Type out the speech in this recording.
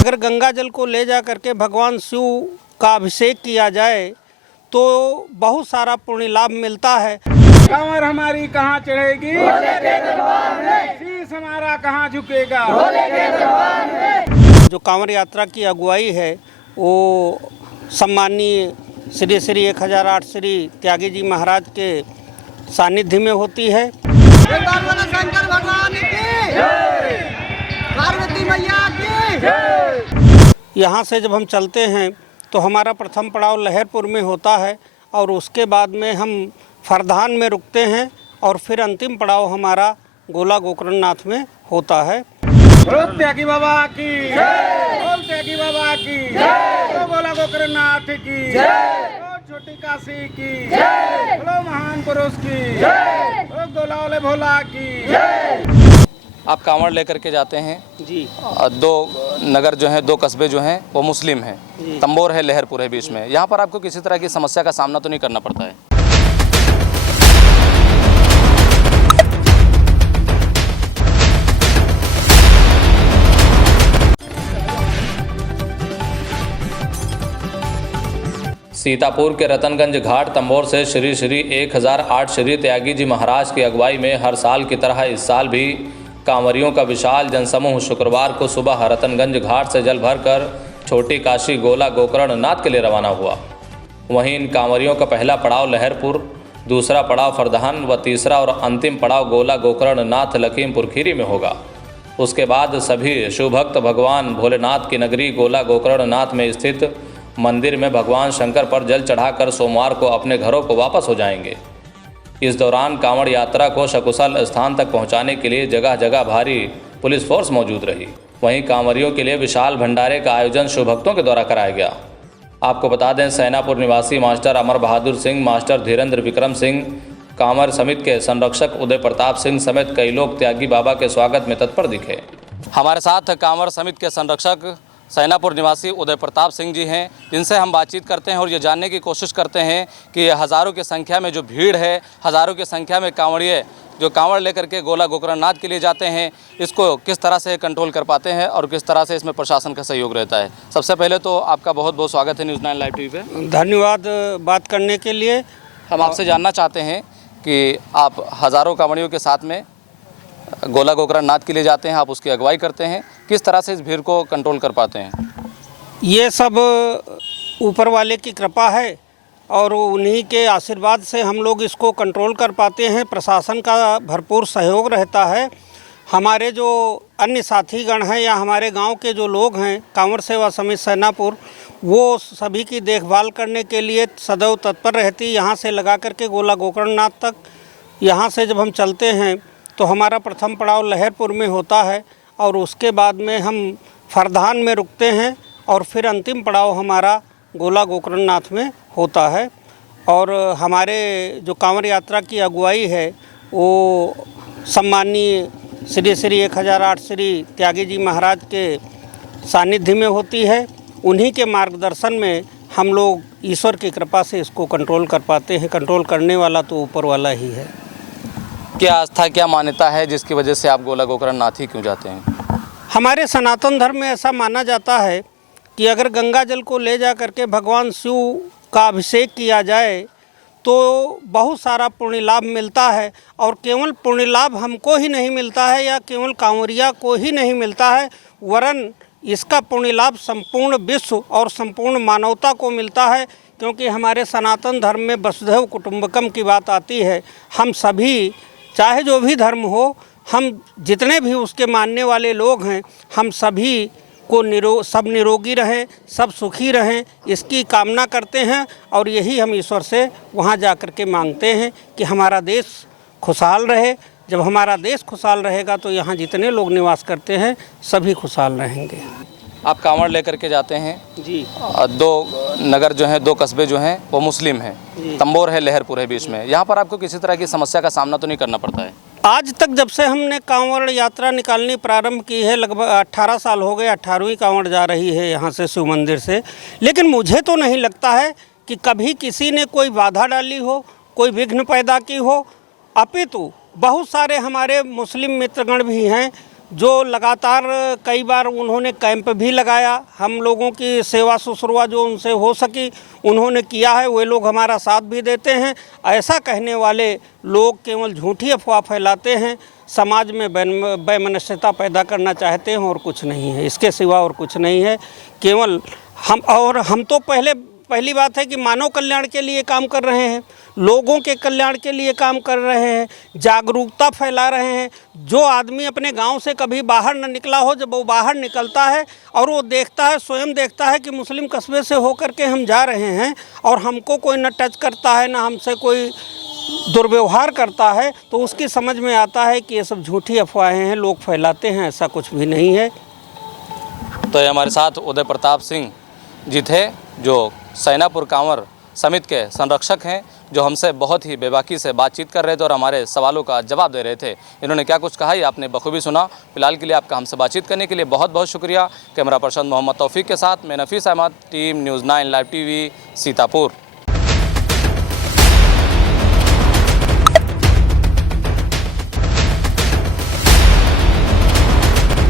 अगर गंगा जल को ले जा करके भगवान शिव का अभिषेक किया जाए तो बहुत सारा पुण्य लाभ मिलता है। कमर हमारी कहाँ चढ़ेगी, शीश हमारा कहाँ झुकेगा। जो कांवड़ यात्रा की अगुवाई है वो सम्माननीय श्री श्री 1008 श्री त्यागी जी महाराज के सानिध्य में होती है। शंकर भगवान की जय, पार्वती मैया की जय। यहाँ से जब हम चलते हैं तो हमारा प्रथम पड़ाव लहरपुर में होता है और उसके बाद में हम फरधान में रुकते हैं और फिर अंतिम पड़ाव हमारा गोला गोकर्णनाथ में होता है। बोल त्यागी बाबा की जय, बोल त्यागी बाबा की जय, बोला गोकर्णनाथ की जय, छोटी काशी की जय, बोलो महान पुरुष की जय, गोला वाले भोला की जय। आप कांवड़ लेकर के जाते हैं जी। दो नगर जो हैं, दो कस्बे जो हैं वो मुस्लिम हैं, तंबोर है, लहरपुर है बीच में। यहाँ पर आपको किसी तरह की समस्या का सामना तो नहीं करना पड़ता है? सीतापुर के रतनगंज घाट तंबोर से श्री श्री 1008 श्री त्यागी जी महाराज की अगुवाई में हर साल की तरह इस साल भी कांवरियों का विशाल जनसमूह शुक्रवार को सुबह रतनगंज घाट से जल भरकर छोटी काशी गोला गोकर्णनाथ के लिए रवाना हुआ। वहीं इन कांवरियों का पहला पड़ाव लहरपुर, दूसरा पड़ाव फरधान व तीसरा और अंतिम पड़ाव गोला गोकर्णनाथ लखीमपुर खीरी में होगा। उसके बाद सभी शिवभक्त भगवान भोलेनाथ की नगरी गोला गोकर्णनाथ में स्थित मंदिर में भगवान शंकर पर जल चढ़ाकर सोमवार को अपने घरों को वापस हो जाएंगे। इस दौरान कांवड़ यात्रा को सकुशल स्थान तक पहुंचाने के लिए जगह जगह भारी पुलिस फोर्स मौजूद रही। वहीं कांवरियों के लिए विशाल भंडारे का आयोजन शिवभक्तों के द्वारा कराया गया। आपको बता दें, सैनापुर निवासी मास्टर अमर बहादुर सिंह, मास्टर धीरेन्द्र विक्रम सिंह, कांवड़ समिति के संरक्षक उदय प्रताप सिंह समेत कई लोग त्यागी बाबा के स्वागत में तत्पर दिखे। हमारे साथ कांवड़ समिति के संरक्षक सैनापुर निवासी उदय प्रताप सिंह जी हैं, जिनसे हम बातचीत करते हैं और ये जानने की कोशिश करते हैं कि हज़ारों की संख्या में जो भीड़ है, हज़ारों की संख्या में कांवड़िए जो कांवड़ लेकर के गोला गोकर्णनाथ के लिए जाते हैं, इसको किस तरह से कंट्रोल कर पाते हैं और किस तरह से इसमें प्रशासन का सहयोग रहता है। सबसे पहले तो आपका बहुत बहुत स्वागत है न्यूज़ 9 लाइव टीवी पे। धन्यवाद बात करने के लिए। हम आपसे जानना चाहते हैं कि आप हज़ारों कांवड़ियों के साथ में गोला गोकर्णनाथ के लिए जाते हैं, आप उसकी अगुवाई करते हैं, किस तरह से इस भीड़ को कंट्रोल कर पाते हैं? ये सब ऊपर वाले की कृपा है और उन्हीं के आशीर्वाद से हम लोग इसको कंट्रोल कर पाते हैं। प्रशासन का भरपूर सहयोग रहता है। हमारे जो अन्य साथीगण हैं या हमारे गांव के जो लोग हैं, कांवड़ सेवा समिति सैनापुर, वो सभी की देखभाल करने के लिए सदैव तत्पर रहती। यहाँ से लगा करके गोला गोकर्णनाथ तक, यहाँ से जब हम चलते हैं तो हमारा प्रथम पड़ाव लहरपुर में होता है और उसके बाद में हम फरधान में रुकते हैं और फिर अंतिम पड़ाव हमारा गोला गोकर्णनाथ में होता है। और हमारे जो कांवड़ यात्रा की अगुवाई है वो सम्माननीय श्री श्री 1008 श्री त्यागी जी महाराज के सानिध्य में होती है। उन्हीं के मार्गदर्शन में हम लोग ईश्वर की कृपा से इसको कंट्रोल कर पाते हैं। कंट्रोल करने वाला तो ऊपर वाला ही है। क्या आस्था, क्या मान्यता है जिसकी वजह से आप गोला गोकर्णनाथ ही क्यों जाते हैं? हमारे सनातन धर्म में ऐसा माना जाता है कि अगर गंगा जल को ले जा करके भगवान शिव का अभिषेक किया जाए तो बहुत सारा पुण्य लाभ मिलता है। और केवल पुण्य लाभ हमको ही नहीं मिलता है या केवल कांवरिया को ही नहीं मिलता है, वरन इसका पुण्य लाभ संपूर्ण विश्व और संपूर्ण मानवता को मिलता है। क्योंकि हमारे सनातन धर्म में वसुधैव कुटुंबकम की बात आती है। हम सभी, चाहे जो भी धर्म हो, हम जितने भी उसके मानने वाले लोग हैं, हम सभी को सब निरोगी रहें, सब सुखी रहें, इसकी कामना करते हैं। और यही हम ईश्वर से वहाँ जा कर के मांगते हैं कि हमारा देश खुशहाल रहे। जब हमारा देश खुशहाल रहेगा तो यहाँ जितने लोग निवास करते हैं सभी खुशहाल रहेंगे। आप कांवड़ लेकर के जाते हैं जी। दो नगर जो हैं, दो कस्बे जो हैं वो मुस्लिम हैं, तंबोर है, लहरपुर है बीच में। यहाँ पर आपको किसी तरह की समस्या का सामना तो नहीं करना पड़ता है? आज तक जब से हमने कांवड़ यात्रा निकालनी प्रारंभ की है, लगभग 18 साल हो गए। 18वीं कांवड़ जा रही है यहाँ से शिव मंदिर से। लेकिन मुझे तो नहीं लगता है कि कभी किसी ने कोई बाधा डाली हो, कोई विघ्न पैदा की हो। अपितु बहुत सारे हमारे मुस्लिम मित्रगण भी हैं जो लगातार कई बार उन्होंने कैंप भी लगाया, हम लोगों की सेवा शुश्रूषा जो उनसे हो सकी उन्होंने किया है, वे लोग हमारा साथ भी देते हैं। ऐसा कहने वाले लोग केवल झूठी अफवाह फैलाते हैं, समाज में वैमनस्यता पैदा करना चाहते हैं और कुछ नहीं है, इसके सिवा और कुछ नहीं है। केवल हम तो पहली बात है कि मानव कल्याण के लिए काम कर रहे हैं, लोगों के कल्याण के लिए काम कर रहे हैं, जागरूकता फैला रहे हैं। जो आदमी अपने गांव से कभी बाहर न निकला हो, जब वो बाहर निकलता है और वो देखता है, स्वयं देखता है कि मुस्लिम कस्बे से होकर के हम जा रहे हैं और हमको कोई न टच करता है, न हमसे कोई दुर्व्यवहार करता है, तो उसकी समझ में आता है कि ये सब झूठी अफवाहें हैं, लोग फैलाते हैं, ऐसा कुछ भी नहीं है। तो ये हमारे साथ उदय प्रताप सिंह जी थे, जो सैनापुर कांवर समिति के संरक्षक हैं, जो हमसे बहुत ही बेबाकी से बातचीत कर रहे थे और हमारे सवालों का जवाब दे रहे थे। इन्होंने क्या कुछ कहा ये आपने बखूबी सुना। फिलहाल के लिए आपका हमसे बातचीत करने के लिए बहुत बहुत शुक्रिया। कैमरा पर्सन मोहम्मद तौफीक के साथ मैं Nafees Ahmed, team news 9 live TV, Sitapur.